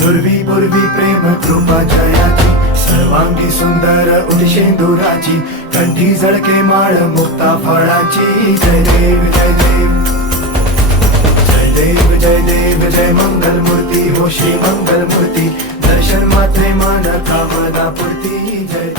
दुर्वी पूर्वी प्रेम कृपा जयाची, सर्वांगी सुंदर उठी शेंदुराची, कंठी झळके माळ मुक्ता फळाची. जय देव जय देव जय देव जय देव जय मंगल मूर्ती हो श्री मंगल मूर्ती, दर्शन मात्रे मन कामना पूर्ती. जय